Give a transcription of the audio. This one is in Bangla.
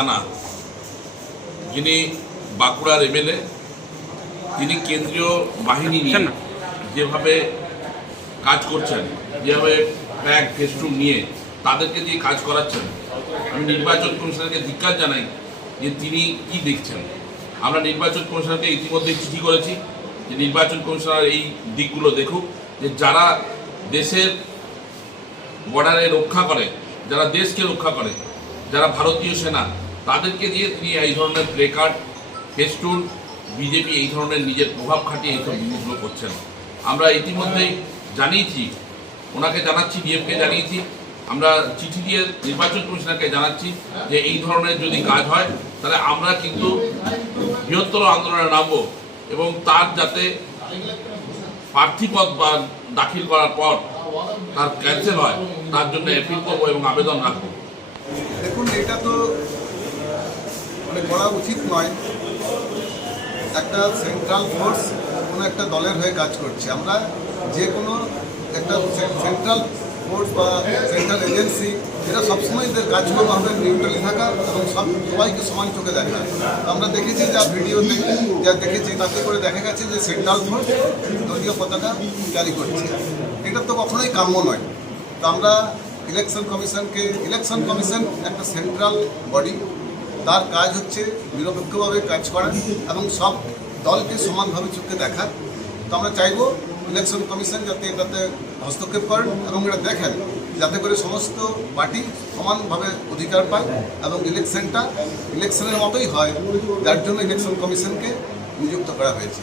দানা, যিনি বাঁকুড়ার এমএলএ, তিনি কেন্দ্রীয় বাহিনী নিয়ে যেভাবে কাজ করছেন, যেভাবে ফ্ল্যাগ ফেস্টুন নিয়ে তাদেরকে দিয়ে কাজ করাচ্ছেন, আমি নির্বাচন কমিশনারকে ধিক্কার জানাই যে তিনি কি দেখছেন। আমরা নির্বাচন কমিশনারকে ইতিমধ্যে চিঠি করেছি যে নির্বাচন কমিশনার এই দিকগুলো দেখুক, যে যারা দেশের বর্ডারে রক্ষা করে, যারা দেশকে রক্ষা করে, যারা ভারতীয় সেনা, তাদেরকে দিয়ে তিনি এই ধরনের প্লে কার্ড ফেস্টুন, বিজেপি এই ধরনের নিজের প্রভাব খাটিয়ে এইসব জিনিসগুলো করছেন। আমরা ইতিমধ্যেই জানিয়েছি, ওনাকে জানাচ্ছি, ডিএমকে জানিয়েছি, আমরা চিঠি দিয়ে নির্বাচন কমিশনারকে জানাচ্ছি যে এই ধরনের যদি কাজ হয় তাহলে আমরা কিন্তু বৃহত্তর আন্দোলনে নামবো এবং তার যাতে প্রার্থীপদ বা দাখিল করার পর তার ক্যান্সেল হয় তার জন্য অ্যাপিল করবো এবং আবেদন রাখবো। দেখুন, এটা তো মানে করা উচিত নয়। একটা সেন্ট্রাল ফোর্স কোনো একটা দলের হয়ে কাজ করছে। আমরা যে কোনো একটা সেন্ট্রাল ফোর্স বা সেন্ট্রাল এজেন্সি, এরা সবসময় এদের কাজকর্ম হবে নিউট্রালি থাকা এবং সবাইকে সমান চোখে দেখা। আমরা দেখেছি যা ভিডিওতে যা দেখেছি তাতে করে দেখা গেছে যে সেন্ট্রাল ফোর্স দলীয় পতাকা জারি করছে। এটা তো কখনোই কাম্য নয়। তো আমরা ইলেকশন কমিশন একটা সেন্ট্রাল বডি, তার কাজ হচ্ছে নিরপেক্ষভাবে কাজ করা এবং সব দলকে সমানভাবে চোখে দেখা। তো আমরা চাইব ইলেকশন কমিশন যাতে এটাতে হস্তক্ষেপ করেন এবং এটা দেখেন যাতে করে সমস্ত পার্টি সমানভাবে অধিকার পায় এবং ইলেকশনের মতোই হয়, যার জন্য ইলেকশন কমিশনকে নিযুক্ত করা হয়েছে।